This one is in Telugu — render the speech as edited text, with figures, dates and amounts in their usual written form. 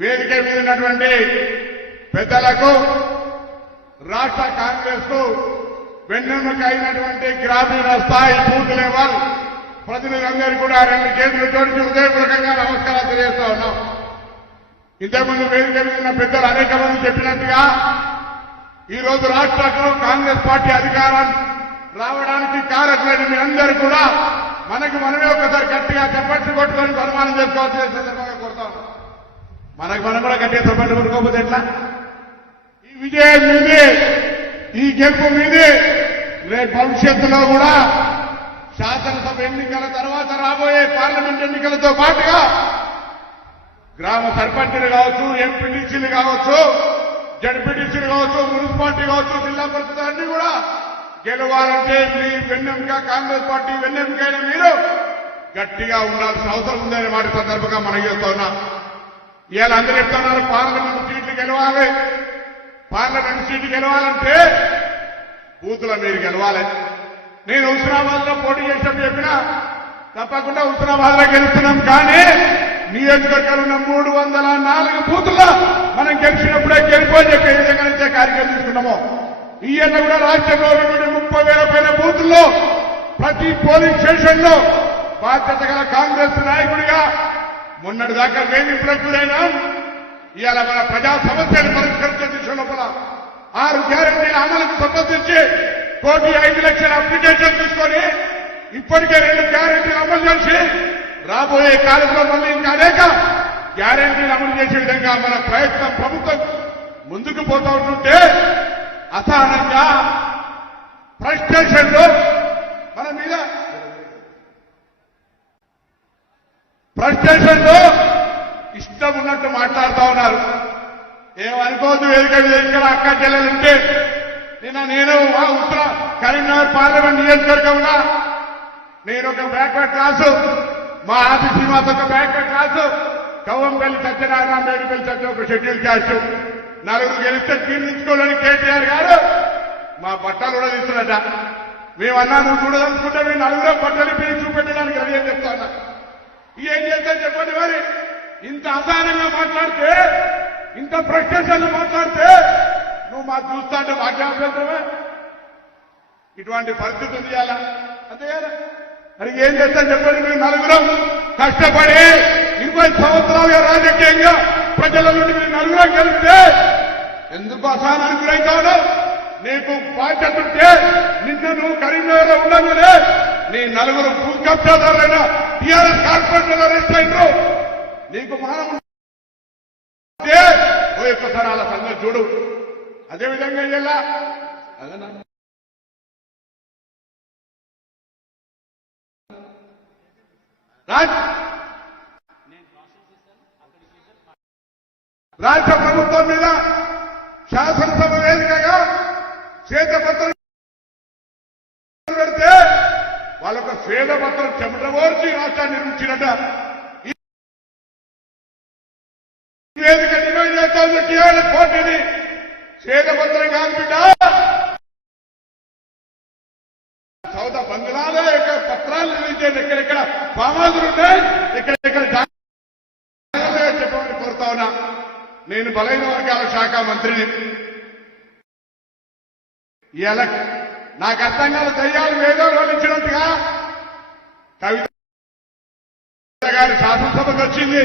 వేదిక మీద ఉన్నటువంటి పెద్దలకు రాష్ట్ర కాంగ్రెస్ కు వెన్నెముక అయినటువంటి గ్రామీణ స్థాయి బూత్ లెవెల్ ప్రతినిధులందరూ కూడా రెండు చేతులు జోడించి హృదయపూర్వకంగా నమస్కారాలు తెలియజేస్తా ఉన్నాం. ఇంతకుముందు వేదిక మీద ఉన్న పెద్దలు అనేక మంది చెప్పినట్టుగా ఈ రోజు రాష్ట్రంలో కాంగ్రెస్ పార్టీ అధికారం రావడానికి కారకులైన మీ అందరూ కూడా మనకు మనమే ఒకసారి గట్టిగా చప్పట్లు కొట్టుకొని సన్మానం చేసుకోవాల్సిన సందర్భంగా కోరుతాం. మనకు మనం కూడా గట్టిగా చప్పట్లు కొట్టుకోకపోతే ఎట్లా? ఈ విజయం మీది, ఈ గెలుపు మీది. రేపు భవిష్యత్తులో కూడా శాసనసభ ఎన్నికల తర్వాత రాబోయే పార్లమెంట్ ఎన్నికలతో పాటుగా గ్రామ సర్పంచులు కావచ్చు, ఎంపీటీసీలు కావచ్చు, జడ్పీటీసీలు కావచ్చు, మున్సిపాలిటీ కావచ్చు, జిల్లా పరిషత్ అన్ని కూడా గెలవాలంటే మీ వెన్నెముక కాంగ్రెస్ పార్టీ వెన్నెముకైన మీరు గట్టిగా ఉండాల్సిన అవసరం ఉందనే మాట సందర్భంగా మనం చేస్తున్నాం. ఇవాళ అందరూ చెప్తున్నారు పార్లమెంట్ సీట్లు గెలవాలి, పార్లమెంట్ సీట్లు గెలవాలంటే బూతుల మీరు గెలవాలి. నేను హుస్నాబాద్ లో పోటీ చేసినట్టు చెప్పినా తప్పకుండా హుస్నాబాద్ లో గెలుస్తున్నాం. కానీ నియోజకవర్గాలు ఉన్న 304 బూతుల్లో మనం గెలిచినప్పుడే గెలిపోయి చెప్పే విధంగా నుంచే కార్యక్రమం తీసుకున్నాము. ఈయన కూడా రాష్ట్రంలో 30,000 పైన బూతుల్లో ప్రతి పోలింగ్ స్టేషన్ లో బాధ్యత గల కాంగ్రెస్ నాయకుడిగా మొన్నటి దాకా వేధింపులకు గురైనా ఇవాళ మన ప్రజా సమస్యలు పరిష్కరించే దిశ లోపల 6 గ్యారెంటీల అమలుకు సంబంధించి 1,05,00,000 అప్లికేషన్ తీసుకొని ఇప్పటికే 2 గ్యారెంటీలు అమలు చేసి రాబోయే కాలంలో మళ్ళీ ఇంకా అనేక గ్యారెంటీలు అమలు చేసే విధంగా మన ప్రయత్నం ప్రభుత్వం ముందుకు పోతా ఉంటుంటే అసహనంగా ఫ్రస్ట్రేషన్లో మన మీద ఇష్టం ఉన్నట్టు మాట్లాడుతూ ఉన్నారు. ఏమనుకోవద్దు. వేదిక ఇక్కడ అక్క చెల్లెలుంటే నేను కరీంనగర్ పార్లమెంట్ నియోజకవర్గంలో నేను ఒక బ్యాక్వర్డ్ క్లాసు, మా ఆదిశీ మాత ఒక బ్యాక్వర్డ్ క్లాసు, కవ్వంపల్లి సత్యనారాయణ మేడిపల్లి సత్య ఒక షెడ్యూల్ క్యాస్ట్. 4 గెలిస్తే తీర్చుకోవాలని కేటీఆర్ గారు మా బట్టలు కూడా తీస్తున్నట. మేమన్నా నువ్వు చూడదనుకుంటే మేము 4 బట్టలు పిలిచి చూపెట్టడానికి రెడీ అని చెప్తాను. ఏం చేస్తా చెప్పండి. మరి ఇంత అసహనంగా మాట్లాడితే, ఇంత ఫ్రస్ట్రేషన్లు మాట్లాడితే నువ్వు మాకు చూస్తా అంటే మాట్లాడుతున్నావా? ఇటువంటి పరిస్థితి ఉంది అలా అంతే కదా. మరి ఏం చేస్తా చెప్పండి. మేము 4 కష్టపడి 20 సంవత్సరాలుగా రాజకీయంగా ప్రజల నుండి మీరు 4 గెలిస్తే ఎందుకు అసహనానికి గురైతావు? నీకు బాధ్యత ఉంటే నిన్న నువ్వు కరీంనగర్ లో ఉండగానే నీ 4 భూ కబ్జాదారులైన టీఆర్ఎస్ కార్పొరేటర్లు అరెస్ట్ అయినరు. నీకు మానం ఒక్కసారి అలా సంగతి చూడు. అదేవిధంగా ఇలా రాష్ట్ర ప్రభుత్వం మీద శాసనసభ వేదికగా శ్వేతపత్రం పెడితే వాళ్ళొక శ్వేతపత్రం చెమట ఓర్చి రాష్ట్రాన్ని నిర్మించినట్ట. ఈ వేదిక డిమాండ్ చేస్తా ఉంది టీఆర్ఎస్ పార్టీని. శ్వేతపత్రం కాదు బిడ్డ, సౌద బంగ్లాలో ఇక్కడ పత్రాలు నిర్మించేది, ఎక్కడెక్కడ ఫామాదులు ఉన్నాయి, ఎక్కడెక్కడ చెప్పమని కోరుతా ఉన్నా. నేను బలైన వర్గాల శాఖ మంత్రిని. ఇలా నాకు అర్థం కాదు. దయ్యాలు ఏదో వల్లించినట్టుగా కవిత గారి శాసనసభకు వచ్చింది.